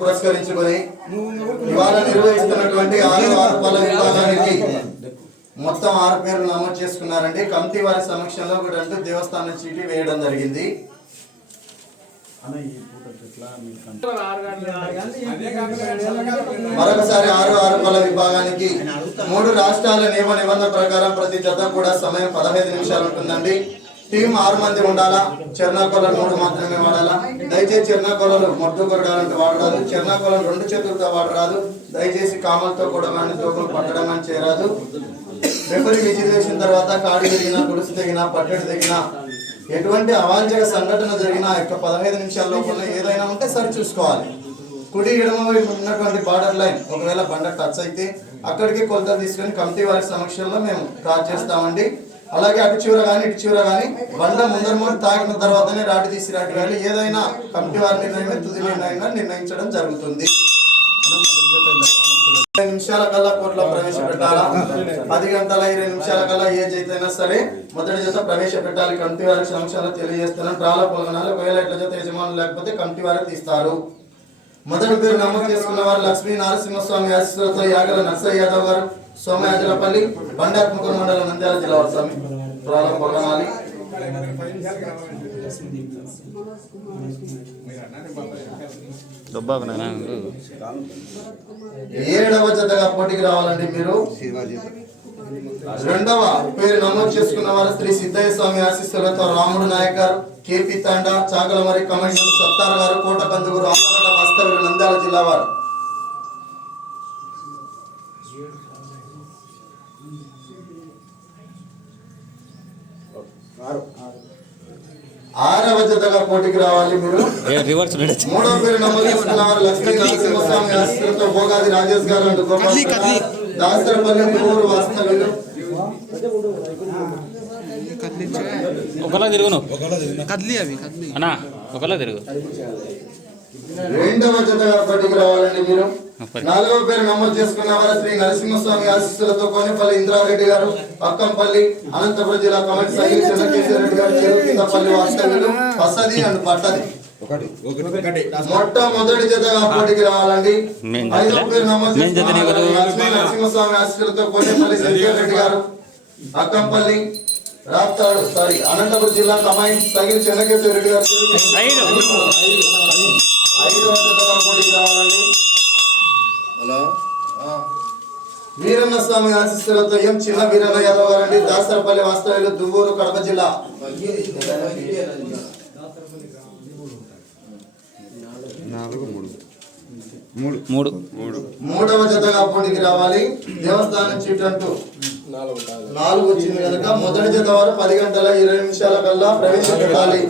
పురస్కరించుకొని ఇవాళ నిర్వహిస్తున్నటువంటి ఆరు విభాగానికి మొత్తం ఆరు పేర్లు నమోదు చేసుకున్నారండి. కమిటీ వారి సమక్షంలో కూడా అంటూ దేవస్థానం చీటీ వేయడం జరిగింది. మరొకసారి ఆరు ఆరు పల విభాగానికి మూడు రాష్ట్రాల నియమ నిబంధన ప్రకారం ప్రతి జత కూడా సమయం పదహైదు నిమిషాలు ఉంటుందండి. టీం ఆరు మంది ఉండాలా? చెర్నాకోలలు మూడు మాత్రమే వాడాలా? దయచేసి చెర్నాకోలలు మొట్టు కొరడాలంటే వాడరాదు. చెర్నాకోలలు రెండు చేతులతో వాడరాదు. దయచేసి కామలతో కూడా మన తోకలు పట్టడం అని చేయరాదు. రెఫరీ విజిల్ వేసిన తర్వాత కాడి తిరిగినా తులసి తెగినా పట్టెడు తెగినా ఎటువంటి అవాంఛక సంఘటన జరిగినా ఆ యొక్క పదహైదు నిమిషాల లోపల ఏదైనా ఉంటే సరి చూసుకోవాలి. కుడి ఎడమ వైపు ఉన్నటువంటి బార్డర్ లైన్ ఒకవేళ బండ టచ్ అయితే అక్కడికి కొలత తీసుకొని కమిటీ వారి సమక్షంలో మేము ట్రాక్ చేస్తామండి. అలాగే అటు చివర కానీ ఇటు చివర కానీ బండ ముందర ముందు తాకిన తర్వాతనే రాటి తీసి రాటి కానీ ఏదైనా కమిటీ వారి నిర్ణయమే తుది నిర్ణయంగా నిర్ణయించడం జరుగుతుంది. ఇరవై నిమిషాల కల్లా కోర్టులో ప్రవేశపెట్టాలా? పది గంటల ఇరవై నిమిషాల కల్లా ఏ జత అయినా సరే మొదటి జత ప్రవేశపెట్టాలి. కమిటీ వారికి సంక్షాలు తెలియజేస్తున్నాను ట్రాలా పొలగనాలు ఒకవేళ ఇట్ల జత యజమానులు లేకపోతే కమిటీ వారే తీస్తారు. మొదటి పేరు నమోదు చేసుకున్న వారు లక్ష్మీ నరసింహస్వామి ఆశీస్సులతో యాగల నర్సయ్య యాదవ్ గారు. సోమయాజులపల్లి బండాత్మక మండలం నంద్యాల జిల్లా వారి స్వామి ఏడవ జతగా పోటీకి రావాలండి మీరు. రెండవ పేరు నమోదు చేసుకున్న వారు శ్రీ సిద్ధయ్య స్వామి ఆశీస్సులతో రాముడు నాయకర్ కేపీ తాండా చాగలమరి కమిషనర్ సత్తార్ గారు కోట కందుగురు ఆంధ్ర వాస్తవ్యులు నంద్యాల జిల్లా వారు ఆరవ జతగా పోటీకి రావాలి మీరు. రివర్స్ మూడో పేరు నమోదు చేసుకున్న వారు లక్ష్మీ నరసింహస్వామి ఆశీస్సులతో భోగాది రాజేష్ గారు అంటూ దాసరపల్లి ఊరు వాస్తవ్యులు ఒకలా తిరుగు నువ్వు కదిలి అవి అన్నా ఒకలా తిరుగు. రెండవ జతగా పోటీకి రావాలండి మీరు. నాలుగవ పేరు నమోదు చేసుకున్న వారు శ్రీ నరసింహస్వామి ఆశీస్సులతో కోనేపల్లి ఇంద్రారెడ్డి గారు పక్కంపల్లి అనంతపురం జిల్లా కమిటీ సభ్యులు చెన్నకేశ్వర రెడ్డి గారు చెరుకుతపల్లి వాస్తవ్యులు పసది అండ్ పట్టది మొట్టమొదటి జతగా పోటీకి రావాలండి. ఐదవ? పేరు నమోదు? లక్ష్మీ నరసింహస్వామి ఆశీస్సులతో కోనేపల్లి శంకర్ రెడ్డి గారు అక్కంపల్లి రాప్తాడు సారీ అనంతపురం జిల్లా కమాయి సగిలి చెన్నకేశ్వర రెడ్డి గారు. ఐదు. ఐదవ జతగా పోటీకి రావాలండి. వీరన్న స్వామి ఆశీస్సులతో ఎం చిన్న వీరన్న యాదవ్ గారండి దాసరపల్లి వాస్తవ్యులు దువ్వూరు కడప జిల్లా. మూడు. మూడవ జతగా పోటీకి రావాలి. దేవస్థానం చీట్ అంటూ నాలుగు వచ్చింది కనుక మొదటి జత వారు పది గంటల ఇరవై నిమిషాల కల్లా ప్రవేశపెట్టాలి.